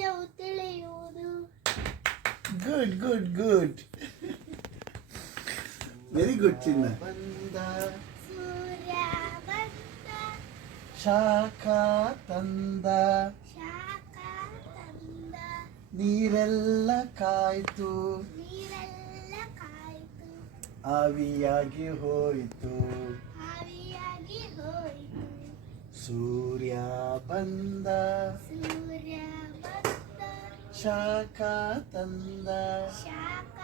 ಬೀಜವು ತಿಳಿಯುವುದು. Good good good, very good ಚಿನ್ನ. ಬಂದ ಸೂರ್ಯ ಬಂದ, ಶಾಖ ತಂದ, ಶಾಖ ತಂದ, ನೀರೆಲ್ಲ ಕಾಯ್ತು, ನೀರೆಲ್ಲ ಕಾಯ್ತು, ಆವಿಯಾಗಿ ಹೋಯ್ತು. ಆವಿಯಾಗಿ ಹೋಯಿತು. ಸೂರ್ಯ ಬಂದ, ಸೂರ್ಯ ಬಂದ, ಶಾಖ ತಂದ, ಶಾಖ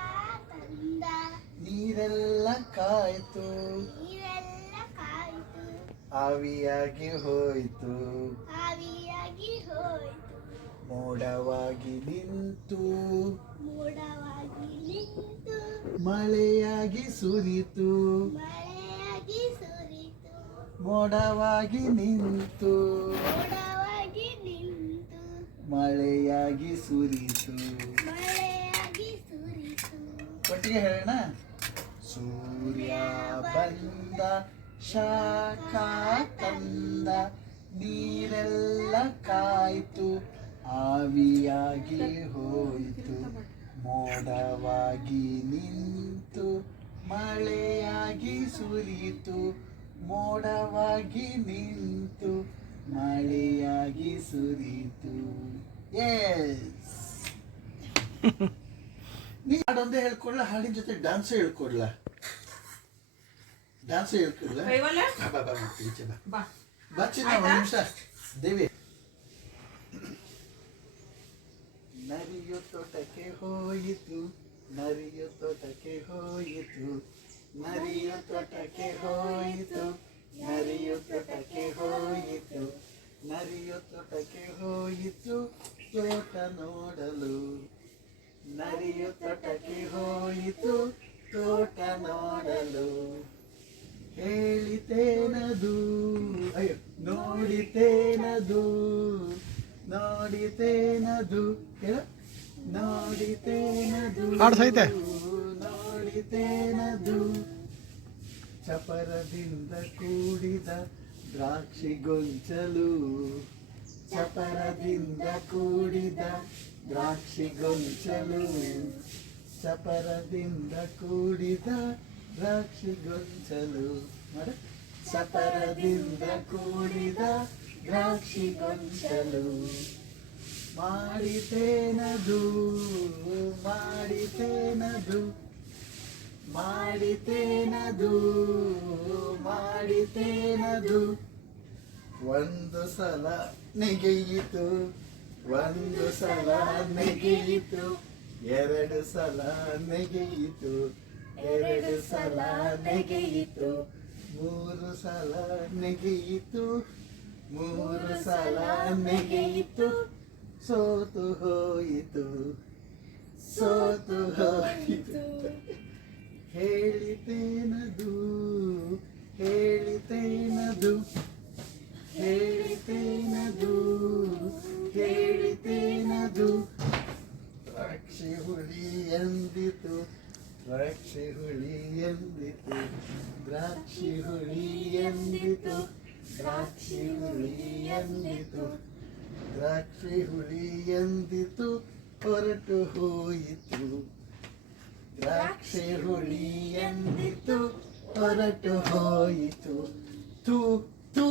ತಂದ, ನೀರೆಲ್ಲ ಕಾಯ್ತು, ನೀರೆಲ್ಲ ಕಾಯ್ತು, ಆವಿಯಾಗಿ ಹೋಯ್ತು. ಆವಿಯಾಗಿ ಹೋಯಿತು. ಮೋಡವಾಗಿ ನಿಂತು, ಮೋಡವಾಗಿ ನಿಂತು, ಮಳೆಯಾಗಿ ಸುರಿತು. ಮಳೆಯಾಗಿ ಸುರಿತು. ಮೋಡವಾಗಿ ನಿಂತು, ಮೋಡವಾಗಿ ನಿಂತು, ಮಳೆಯಾಗಿ ಸುರಿತು. ಮಳೆಯಾಗಿ ಸುರಿತು. ಒಟ್ಟಿಗೆ ಹೇಳೋಣ. ಸೂರ್ಯ ಬಂದ, ಶಾಖ ತಂದ, ನೀರೆಲ್ಲ ಕಾಯ್ತು, ಆವಿಯಾಗಿ ಹೋಯಿತು. ಮೋಡವಾಗಿ ನಿಂತು, ಮಳೆಯಾಗಿ ಸುರಿತು. ಮೋಡವಾಗಿ ನಿಂತು, ಮಳೆಯಾಗಿ ಸುರಿತು. ಎಸ್. ನೀ ಹಾಡೊಂದೇ ಹೇಳ್ಕೊಡ್ಲ, ಹಾಡಿನ ಜೊತೆ ಡ್ಯಾನ್ಸ್ ಹೇಳ್ಕೊಡ್ಲ? ಡ್ಯಾನ್ಸ್ ಹೇಳ್ಕೊಡ್ಲ? ಬಾ ಬಾ ಬಾ ಈಚೆ ಬಾ. ಬಾ ಚಿನ್ನ, ಒಂದು ನಿಮಿಷ. ದೇವಿ. ನರಿಯು ತೋಟಕ್ಕೆ ಹೋಯಿತು, ನರಿಯು ತೋಟಕ್ಕೆ ಹೋಯಿತು, ನರಿಯು ತೋಟಕ್ಕೆ ಹೋಯಿತು, ನರಿಯು ತೋಟಕ್ಕೆ ಹೋಯಿತು, ನರಿಯು ತೋಟಕ್ಕೆ ಹೋಯಿತು, ತೋಟ ನೋಡಲು. ನರಿಯು ತೋಟಕ್ಕೆ ಹೋಯಿತು, ತೋಟ ನೋಡಲು. ಹೇಳಿತೇನದು, ಅಯ್ಯೋ ನೋಡಿತೇನದು, ನೋಡಿತೇನದು, ಹೇಳ. ನೋಡಿತೇನದು, ನೋಡಿತೇನದು, ಚಪರದಿಂದ ಕೂಡಿದ ದ್ರಾಕ್ಷಿ ಗೊಂಚಲು. ಚಪರದಿಂದ ಕೂಡಿದ ದ್ರಾಕ್ಷಿ ಗೊಂಚಲು. ಚಪರದಿಂದ ಕೂಡಿದ ದ್ರಾಕ್ಷಿ ಗೊಂಚಲು. ಮಾಡ. ಚಪರದಿಂದ ಕೂಡಿದ ದ್ರಾಕ್ಷಿ ಗೊಂಚಲು. ಮಾಡಿತೇನದು, ಮಾಡಿತೇನದು, ಮಾಡಿತೇನದು, ಮಾಡಿತೇನದು. ಒಂದು ಸಲ ನೆಗೆಯಿತು, ಒಂದು ಸಲ ನೆಗೆಯಿತು, ಎರಡು ಸಲ ನೆಗೆಯಿತು, ಎರಡು ಸಲ ನೆಗೆಯಿತು, ಮೂರು ಸಲ ನೆಗೆಯಿತು, ಮೂರು ಸಲ ನೆಗೆಯಿತು, ಸೋತು ಹೋಯಿತು, ಸೋತು ಹೋಯಿತು. ಹೇಳಿತೇನದು, ಹೇಳಿತೇನದು, ಹೇಳಿತೇನದು, ಹೇಳಿತೇನದು. ದ್ರಾಕ್ಷಿ ಹುಳಿ ಎಂದಿತು, ದ್ರಾಕ್ಷಿ ಹುಳಿ ಎಂದಿತು, ದ್ರಾಕ್ಷಿ ಹುಳಿ ಎಂದಿತು, ದ್ರಾಕ್ಷಿ ಹುಳಿ ಎಂದಿತು, ದ್ರಾಕ್ಷಿ ಹುಳಿ ಎಂದಿತು, ಹೊರಟು ಹೋಯಿತು. ದ್ರಾಕ್ಷಿ ಹುಳಿ ಎಂದಿತು, ಹೊರಟು ಹೋಯಿತು. ತೂ ತೂ